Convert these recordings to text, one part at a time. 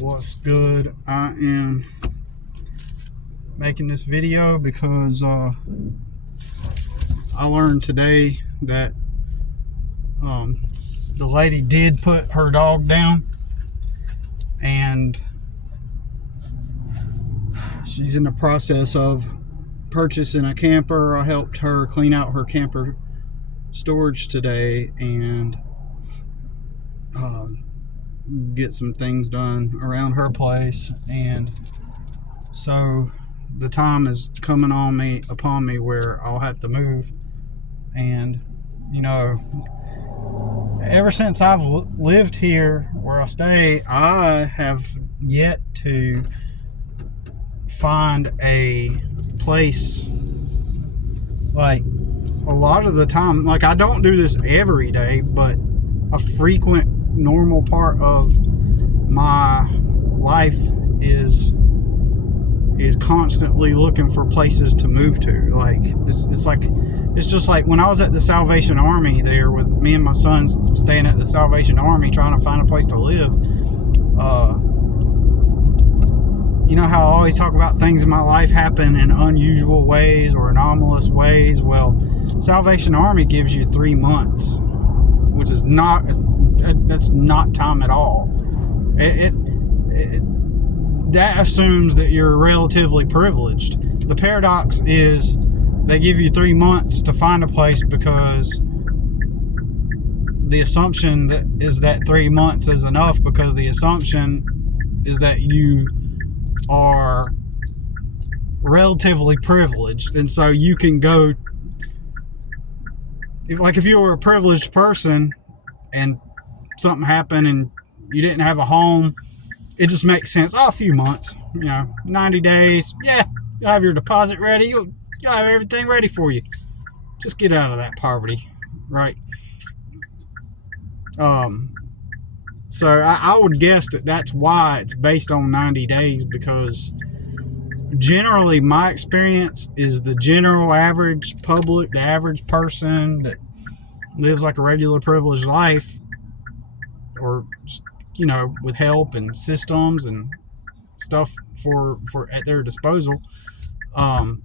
What's good? I am making this video because I learned today that the lady did put her dog down and she's in the process of purchasing a camper. I helped her clean out her camper storage today and get some things done around her place, and so the time is coming upon me where I'll have to move. And you know, ever since I've lived here where I stay, I have yet to find a place. Like, a lot of the time, like, I don't do this every day, but a frequent normal part of my life is constantly looking for places to move to. Like, it's just like when I was at the Salvation Army there with me and my sons staying at the Salvation Army trying to find a place to live. You know how I always talk about things in my life happen in unusual ways or anomalous ways? Well, Salvation Army gives you 3 months, which is that's not time at all. That assumes that you're relatively privileged. The paradox is they give you 3 months to find a place because the assumption is that 3 months is enough, because the assumption is that you are relatively privileged, and so you can go. If you were a privileged person and something happened and you didn't have a home, it just makes sense. A few months, 90 days. Yeah, you'll have your deposit ready. You'll have everything ready for you. Just get out of that poverty, right? So I would guess that's why it's based on 90 days, because generally my experience is the general average public, the average person that lives like a regular privileged life, or just, with help and systems and stuff for at their disposal. The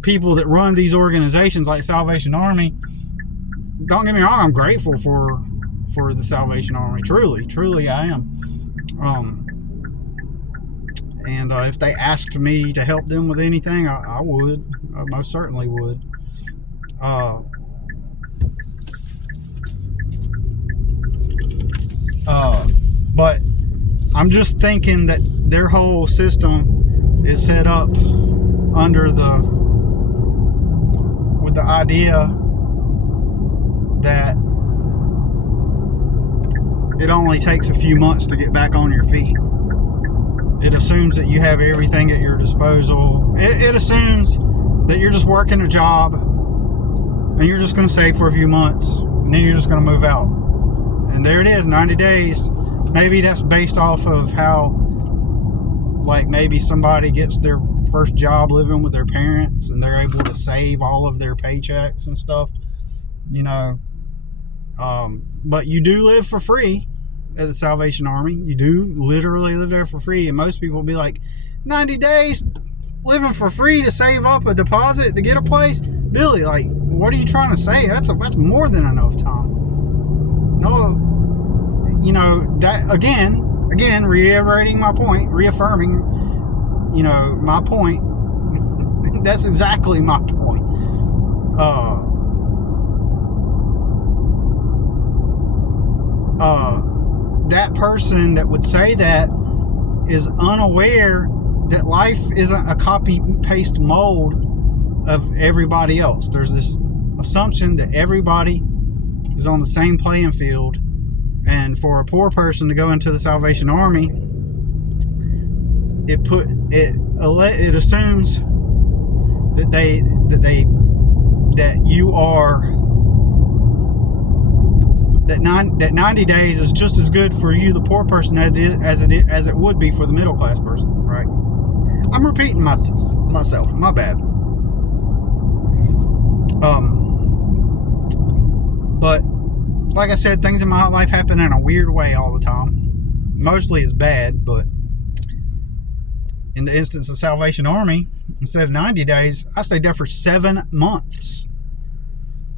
people that run these organizations like Salvation Army, don't get me wrong, I'm grateful for the Salvation Army. Truly I am. And if they asked me to help them with anything, I would. I most certainly would. But I'm just thinking that their whole system is set up with the idea that it only takes a few months to get back on your feet. It assumes that you have everything at your disposal. It assumes that you're just working a job and you're just going to save for a few months and then you're just going to move out. And there it is, 90 days. Maybe that's based off of how, like, maybe somebody gets their first job living with their parents and they're able to save all of their paychecks and stuff, but you do live for free at the Salvation Army. You do literally live there for free. And most people will be like, 90 days living for free to save up a deposit to get a place? Billy, like, what are you trying to say? That's more than enough time. No, that again, reiterating my point, reaffirming, my point. That's exactly my point. That person that would say that is unaware that life isn't a copy-paste mold of everybody else. There's this assumption that everybody is on the same playing field, and for a poor person to go into the Salvation Army, it assumes that 90 days is just as good for you, the poor person, as it would be for the middle class person, right? I'm repeating myself. My bad. But like I said, things in my life happen in a weird way all the time. mostly is bad, but in the instance of Salvation Army, instead of 90 days, I stayed there for 7 months.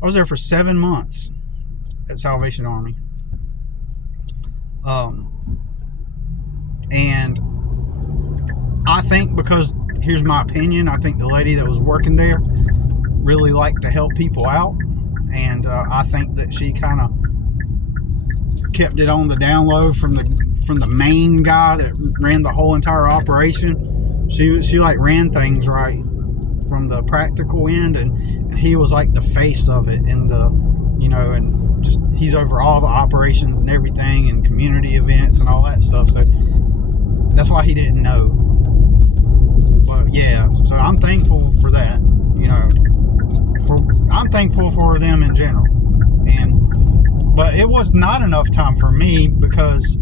I was there for 7 months at Salvation Army. And I think, because here's my opinion, I think the lady that was working there really liked to help people out, and I think that she kind of kept it on the down low from the main guy that ran the whole entire operation. She like ran things right from the practical end, and he was like the face of it, and and just he's over all the operations and everything, and community events and all that stuff. So that's why he didn't know. But yeah, so I'm thankful for that. I'm thankful for them in general, but it was not enough time for me, because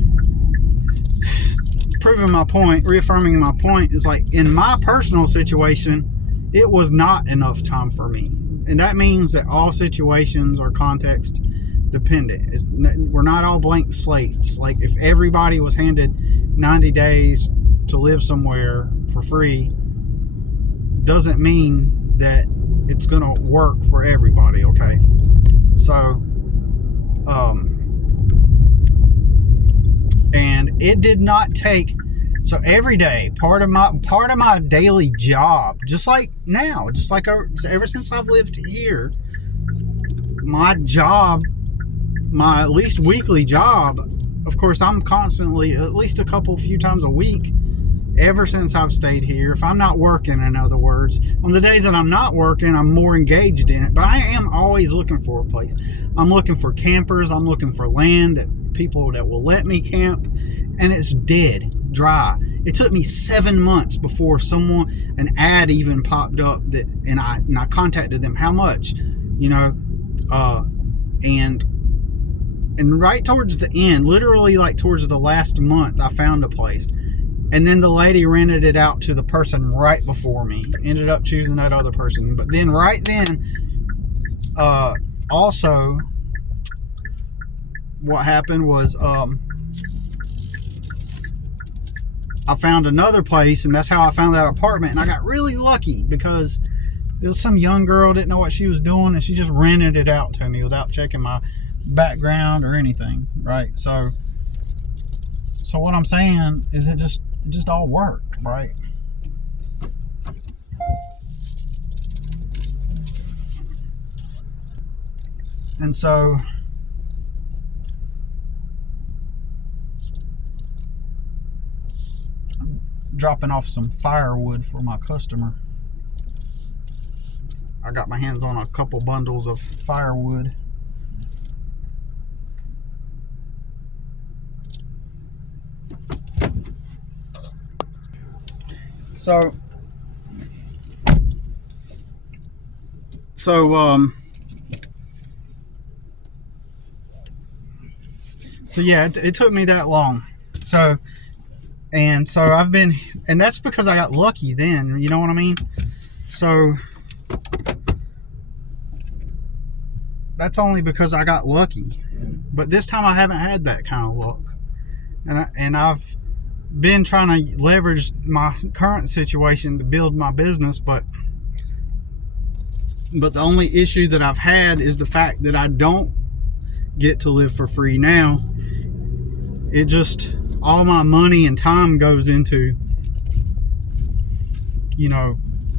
reaffirming my point is, like, in my personal situation, it was not enough time for me. And that means that all situations are context dependent. We're not all blank slates. Like, if everybody was handed 90 days to live somewhere for free, doesn't mean that it's going to work for everybody, okay? So, and it did not take, so every day, part of my daily job, just like now, ever since I've lived here, my job, my at least weekly job, of course, I'm constantly, at least a few times a week, ever since I've stayed here. If I'm not working, in other words, on the days that I'm not working, I'm more engaged in it. But I am always looking for a place. I'm looking for campers. I'm looking for land, people that will let me camp. And it's dead, dry. It took me 7 months before an ad even popped up, and I contacted them. How much? And right towards the end, literally like towards the last month, I found a place. And then the lady rented it out to the person right before me. Ended up choosing that other person. But then also, what happened was, I found another place, and that's how I found that apartment. And I got really lucky, because it was some young girl, didn't know what she was doing, and she just rented it out to me without checking my background or anything, right? So what I'm saying is, it just all worked, right? And so I'm dropping off some firewood for my customer. I got my hands on a couple bundles of firewood. So yeah, it took me that long. So I've been, and that's because I got lucky then, you know what I mean? So that's only because I got lucky. But this time I haven't had that kind of luck. And I've been trying to leverage my current situation to build my business, but the only issue that I've had is the fact that I don't get to live for free now. It just, all my money and time goes into,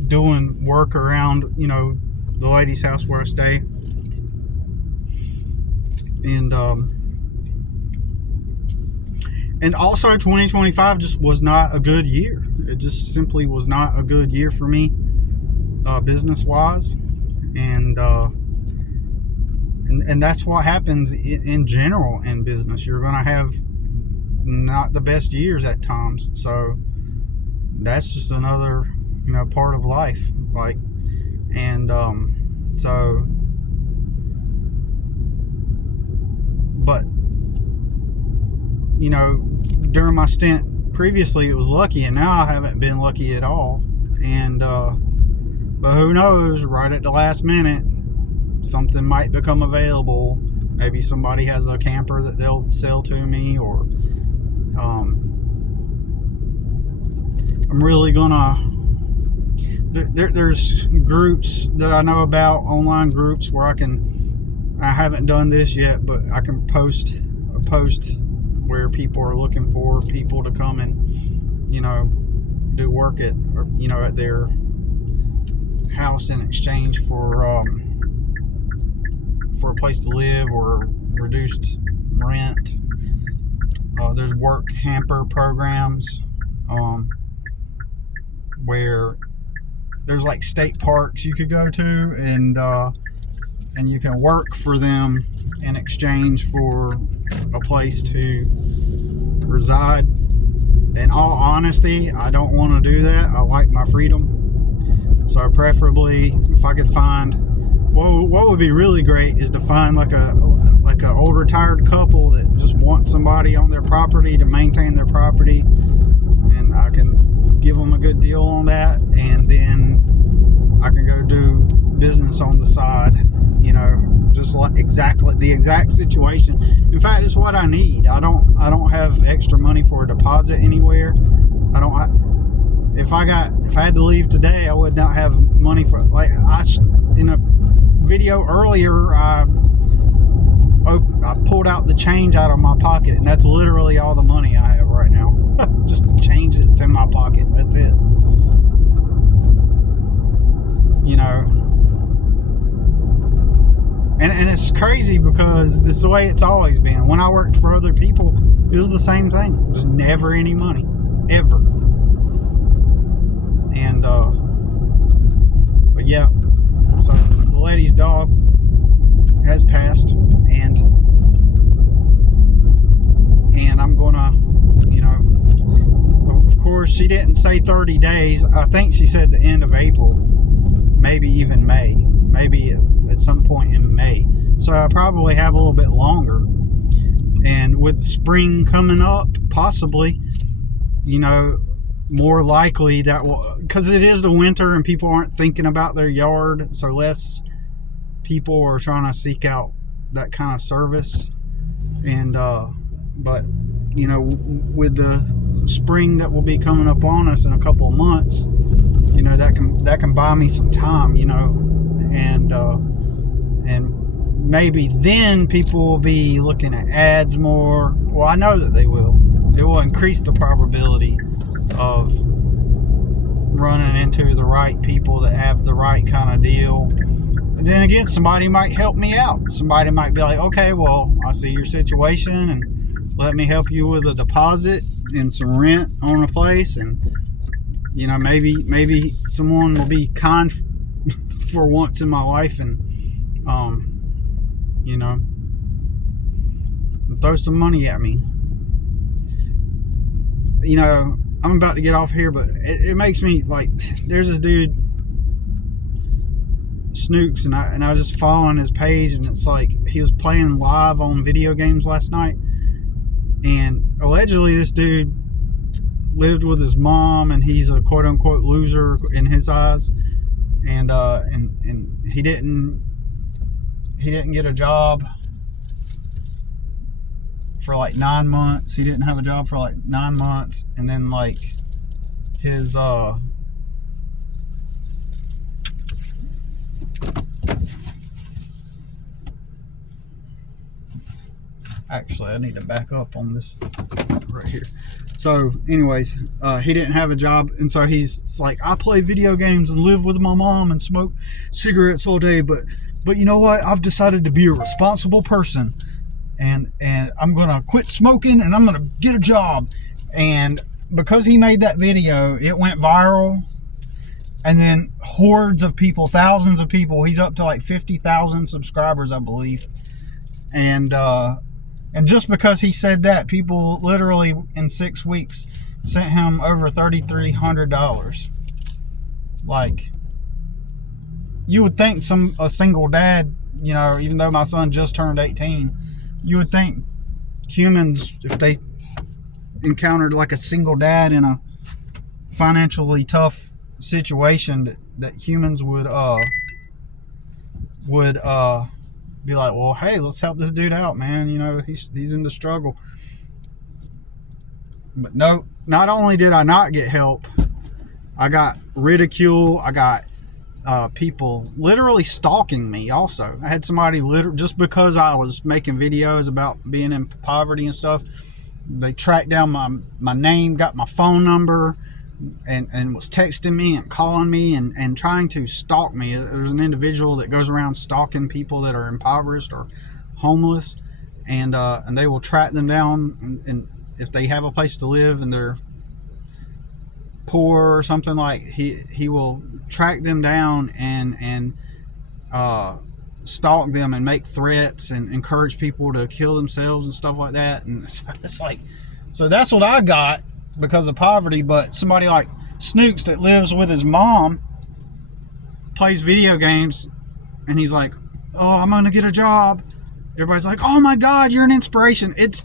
doing work around, the lady's house where I stay. And also 2025 just was not a good year. It just simply was not a good year for me, business-wise. And that's what happens in general in business. You're going to have not the best years at times. So that's just another, part of life. But during my stint previously, it was lucky, and now I haven't been lucky at all. And but who knows, right at the last minute, something might become available. Maybe somebody has a camper that they'll sell to me, or I'm really gonna. There's groups that I know about, online groups where I haven't done this yet, but I can post a post where people are looking for people to come and, do work at, or, at their house in exchange for a place to live or reduced rent. There's work camper programs, where there's like state parks you could go to, and you can work for them in exchange for a place to reside. In all honesty, I don't want to do that. I like my freedom. So preferably, if I could find, what would be really great is to find like a old retired couple that just wants somebody on their property to maintain their property, and I can give them a good deal on that, and then I can go do business on the side, just like the exact situation. In fact, it's what I need. I don't have extra money for a deposit anywhere. If I had to leave today, I would not have money for, in a video earlier, I pulled out the change out of my pocket, and that's literally all the money I have right now. Just the change that's in my pocket. That's it. And it's crazy because it's the way it's always been. When I worked for other people, it was the same thing. Just never any money. Ever. And, but yeah. So, the lady's dog has passed, and I'm gonna, of course, she didn't say 30 days. I think she said the end of April, maybe even May, maybe at some point in May. So I probably have a little bit longer. And with spring coming up, possibly, more likely that will, because it is the winter and people aren't thinking about their yard, so less people are trying to seek out that kind of service. And but with the spring that will be coming up on us in a couple of months, that can buy me some time, and maybe then people will be looking at ads more. Well, I know that they will. It will increase the probability of running into the right people that have the right kind of deal. And then again, somebody might help me out. Somebody might be like, okay, well, I see your situation, and let me help you with a deposit and some rent on a place. And, maybe someone will be kind for once in my life, and, throw some money at me. I'm about to get off here, but it makes me like, there's this dude, Snooks, and I was just following his page, and it's like he was playing live on video games last night, and allegedly this dude lived with his mom, and he's a quote unquote loser in his eyes, and he didn't get a job for like 9 months. He didn't have a job for like 9 months, and then like his actually, I need to back up on this right here. So anyways, he didn't have a job, and so he's like, I play video games and live with my mom and smoke cigarettes all day, but you know what, I've decided to be a responsible person, and I'm gonna quit smoking, and I'm gonna get a job. And because he made that video, it went viral, and then hordes of people, thousands of people, he's up to like 50,000 subscribers, I believe. And just because he said that, people literally in 6 weeks sent him over $3,300. Like, you would think a single dad, even though my son just turned 18, you would think humans, if they encountered like a single dad in a financially tough situation, that humans would be like, well, hey, let's help this dude out, man. He's in the struggle. But no, not only did I not get help, I got ridicule. I got people literally stalking me also. I had somebody just because I was making videos about being in poverty and stuff. They tracked down my name, got my phone number, and was texting me and calling me and trying to stalk me. There's an individual that goes around stalking people that are impoverished or homeless, and they will track them down, and if they have a place to live and they're poor or something, like he will track them down and stalk them and make threats and encourage people to kill themselves and stuff like that. And it's like, so that's what I got because of poverty. But somebody like Snooks that lives with his mom, plays video games, and he's like, oh, I'm gonna get a job. Everybody's like, oh my God, you're an inspiration. It's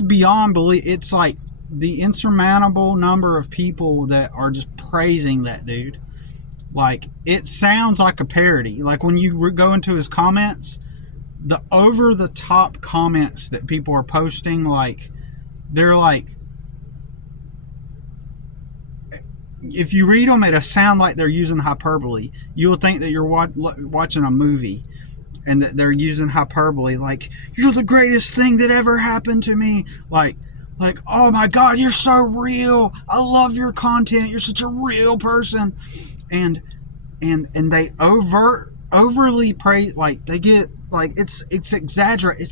beyond belief. It's like the insurmountable number of people that are just praising that dude. Like, it sounds like a parody. Like, when you go into his comments, the over-the-top comments that people are posting, like, they're like, if you read them, it'll sound like they're using hyperbole. You will think that you're watching a movie and that they're using hyperbole. Like, you're the greatest thing that ever happened to me. Like, oh my God, you're so real. I love your content. You're such a real person. And they overly praise, like, they get, like, it's exaggerated.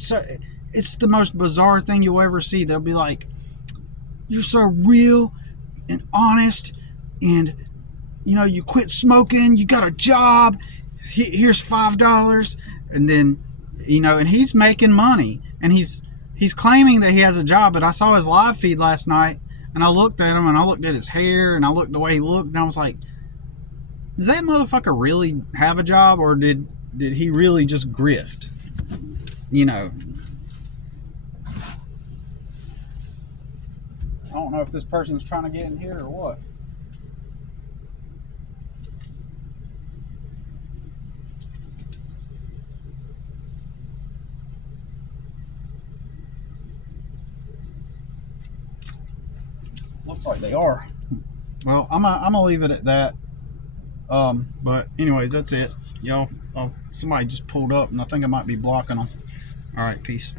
It's the most bizarre thing you'll ever see. They'll be like, you're so real and honest, and you know, you quit smoking, you got a job, here's $5, and then, you know, and he's making money, and he's claiming that he has a job. But I saw his live feed last night, and I looked at him, and I looked at his hair, and I looked the way he looked, and I was like, does that motherfucker really have a job, or did he really just grift? You know, I don't know if this person's trying to get in here or what. Looks like they are. Well, I'm gonna leave it at that. But anyways, that's it, y'all. Somebody just pulled up, and I think I might be blocking them. All right, peace.